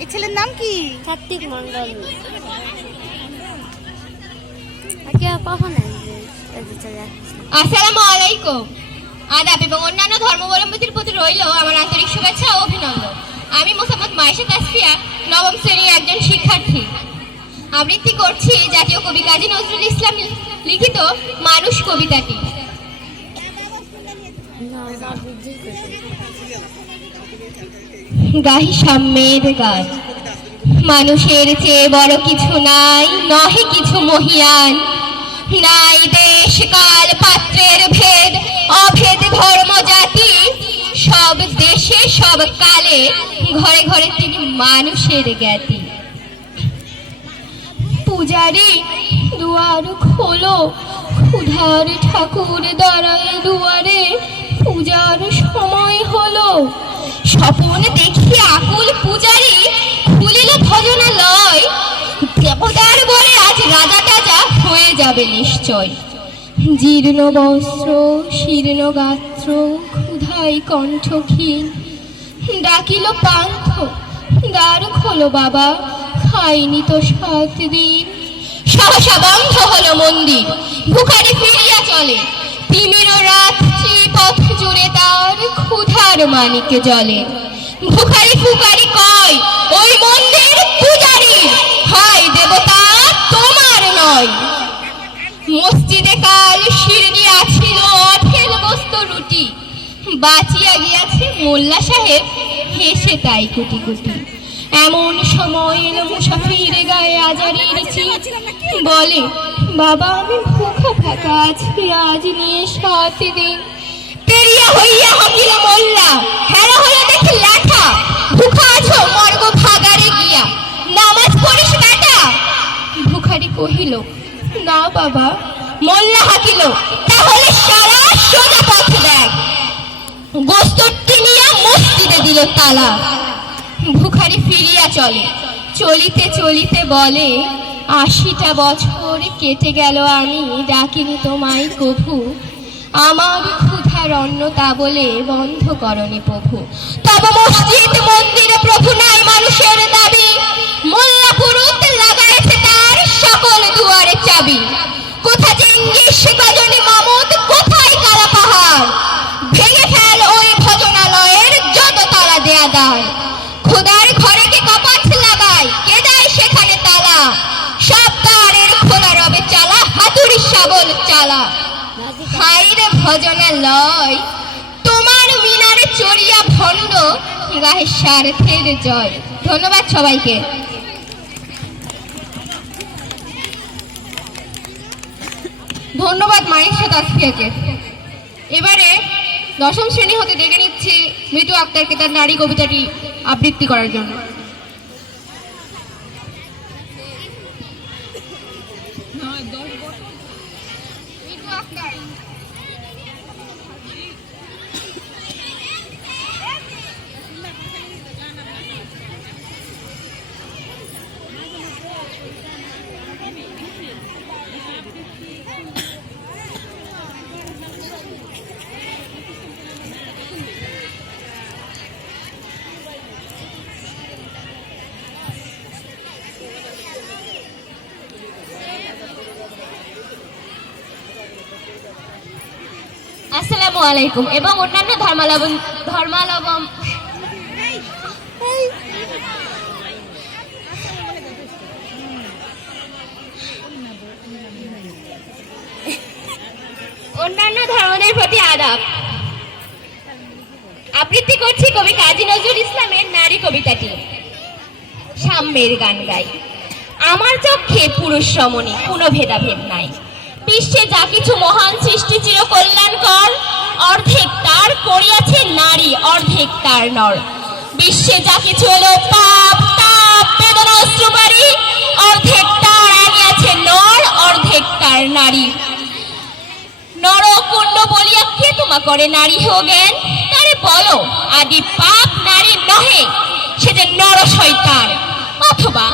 এই ছেলের নাম কি? কার্তিক মন্ডল। আসসালামু আলাইকুম। আদাব এবং অন্যান্য ধর্মাবলম্বীদের প্রতি রইল আমার আন্তরিক শুভেচ্ছা ও অভিনন্দন। আমি মোহাম্মদ মায়েশা তাসফিয়া, নবম শ্রেণীর একজন শিক্ষার্থী। আবৃত্তি করছি জাতীয় কবি কাজী নজরুল ইসলাম লিখিত মানুষ কবিতাটি। গাহি সাম্যের গান। মানুষের চেয়ে বড় কিছু নাই, নহে কিছু মহিয়ান। নাই দেশ কাল পাত্রের ভেদ, অভেদ ধর্ম জাতি। সব দেশে সব কালে ঘরে ঘরে তিনি মানুষের জ্ঞাতি। পূজারি দুয়ার খোলো, ক্ষুধার ঠাকুর দাঁড়ায় দুয়ারে। পূজার সময় হলো, স্বপন দেখি আকুল পূজারি খুলিল ভজনালয়। দেবতার বলে আজ রাজা টাজা হয়ে যাবে নিশ্চয়। জীর্ণ বস্ত্র শীর্ণ গাত্র, ক্ষুধায় কণ্ঠক্ষীণ। ডাকিল পান্থ, দ্বার খোলো বাবা, খাইনি তো 7 দিন। সহসা বন্ধ হলো মন্দির, ভিখারি ফিরিয়া চলে। তিমির রাত্রি পথ জুড়ে তার ক্ষুধার মানিকে জলে। ভিখারি ফুকারি কয়, ওই মন্দির পূজারি, হায় দেবতা তোমার নয়। মসজিদে কাল শিরনি আছিল 8 বস্ত রুটি। বাঁচিয়া গিয়াছে মোল্লা সাহেব, হেসে তাই কুটি কুটি। এমন সময় এলো মুসাফির গায়ে আজারির চির। বলে, বাবা আমি ভুখা থাকা আছি আজ নিয়ে 7 দিন। পেরিয়া হইয়া হাকিল মোল্লা, হেরা হইয়া দেখি ল্যাঠা। ভুখা আছো মর্গ ভাগারে গিয়া, নামাজ পড়িস বেটা। ভিখারি কহিল, না বাবা। মোল্লা হাকিল, তাহলে সারা সোজা পথ দেখ। গোস্তটি নিয়া মসজিদে দিল তালা। ভিখারি ফিরিয়া চলে, চলিতে চলিতে বলে, 80টা বছর কেটে গেল আমি ডাকিনি তোমায় কভু। আমার ক্ষুধার অন্ন তা বলে বন্ধ করনি প্রভু। তব মসজিদ মন্দিরে প্রভু নাই মানুষের দাবি। মোল্লা পুরুত লাগাইছে তার সকল দুয়ারে চাবি। কোথা চেঙ্গিস গজনী মামুদ, কোথায় কালা পাহাড়। ভেঙে ফেল ওই ভজনালয়ের যত তালা দেয়া দার। খোদার ঘরে কে কপাট লাগায়, কে দেয় সেখানে তালা। সব দ্বারের খোলা রবে চালা, হাতুড়ি শাবল চালা। হাইরে ভজনালয়, তোমার মিনারে চড়িয়া ভণ্ড, গায়ে স্বার্থের জয়। ধন্যবাদ সবাইকে। ধন্যবাদ মায়েশা তাসফিয়াকে। এবারে 10ম শ্রেণী হতে ডেকে নিচ্ছি মিতু আক্তারকে তার নারী কবিতাটি আবৃত্তি করার জন্য। আসসালামু আলাইকুম এবং অন্যান্য ধর্মের প্রতি আদাব। আবৃত্তি করছি কবি কাজী নজরুল ইসলামের নারী কবিতাটি। সাম্যের গান গাই। আমার চক্ষে পুরুষ রমণী, কোনো ভেদাভেদ নাই। বিশ্বে যা কিছু মহান সৃষ্টি চির কল্যাণকর, অর্ধেক তার করিয়াছে নারী, অর্ধেক তার নর। বিশ্বে যা কিছু হলো পাপ তাপ বেদনা অশ্রুবারি, অর্ধেক তার আনিয়াছে নর, অর্ধেক তার নারী। নর কুণ্ড বলিয়া কে তোমা করে নারী হো জ্ঞান। তারে বলো আদি পাপ নারী নহে, সে যে নর শয়তান। অথবা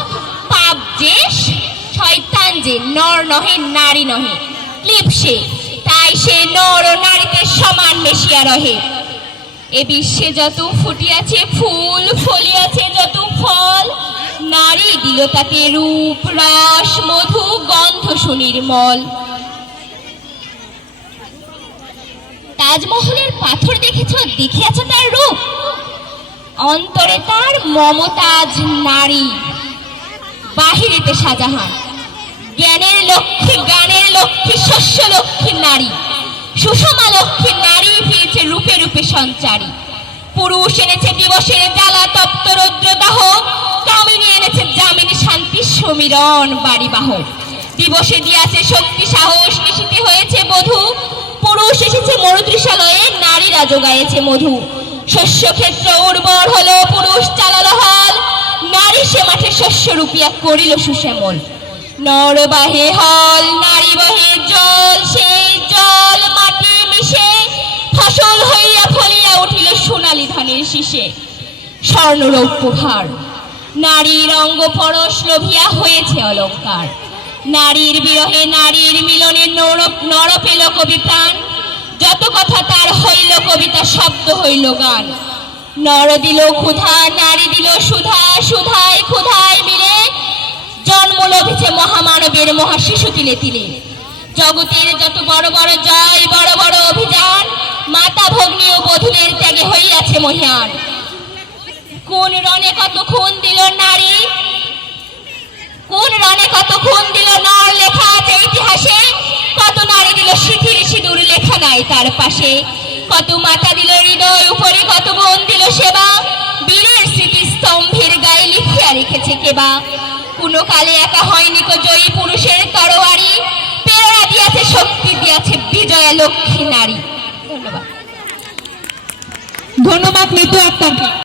পাপ যে শয়তান যে নর নহে নারী নহে, লিপসে তাই সে নর ও নারীতে সমান মেশিয়া রহে। এ বিশ্বে যত ফুটিয়াছে ফুল, ফলিয়াছে যত ফল, নারী দিল তাকে রূপ, রস, মধু, গন্ধ সুনির্মল। তাজমহলের পাথর দেখিয়াছ তার রূপ, অন্তরে তার মমতাজ নারী। বাহিরেতে শাহজাহান, জ্ঞানের লক্ষ্মী, গানের লক্ষ্মী, শস্য লক্ষ্মী নারী। সুষমা লক্ষ্মী নারী পেয়েছে রূপে রূপে সঞ্চারী। পুরুষ এনেছে দিবসের জ্বালা তপ্ত রৌদ্রদাহ, কামিনী এনেছে জামিনী শান্তি সমীরণ বাড়িবাহ। দিবসে দিয়াছে শক্তি সাহস, নিশীথে হয়েছে বধূ। পুরুষ এসেছে মরুতৃষালয়ে, নারীরা যোগায়েছে মধু। শস্য ক্ষেত্র উর্বর হলো, পুরুষ চালালো হল, নারী সে মাঠে শস্য রূপিয়া করিল সুশ্যামল। নর বাহে হল, নারী বাহে জল, সেই জল মাটি মিশে ফসল হইয়া ফলিয়া উঠিল সোনালী ধানের শীষে। স্বর্ণ রৌপ্য ভার, নারীর অঙ্গ পরশ লোভিয়া হয়েছে অলঙ্কার। নারীর বিরহে নারীর মিলনে নর পেল কবি প্রাণ। যত কথা তার হইল কবিতা, শব্দ হইল গান। নর দিল ক্ষুধা, নারী দিল সুধা, সুধায় ক্ষুধায় মিলে জন্ম লভিছে মহামানবের মহাশিশু তিলে তিলে। জগতের যত বড় বড় জয়, বড় বড় অভিযান, মাতা ভগ্নী ও বধূদের ত্যাগে হইয়াছে মহিয়ান। কোন রণে কত খুন দিল নারী, কোন রণে কত খুন দিল নর, লেখা আছে ইতিহাসে। কত নারী দিল সিঁথির সিঁদুর, লেখা নাই তার পাশে। কত মাতা দিল হৃদয় উপরে, কত বোন দিল সেবা। বীরের স্মৃতি স্তম্ভের গায়ে লিখিয়া রেখেছে কেবা। কোন কালে একা হয়নি কো জয়ী পুরুষের তরবারি, প্রেরণা দিয়াছে শক্তি দিয়াছে বিজয়া লক্ষ্মী নারী। ধন্যবাদ। ধন্যবাদ নিতু আক্তারকে।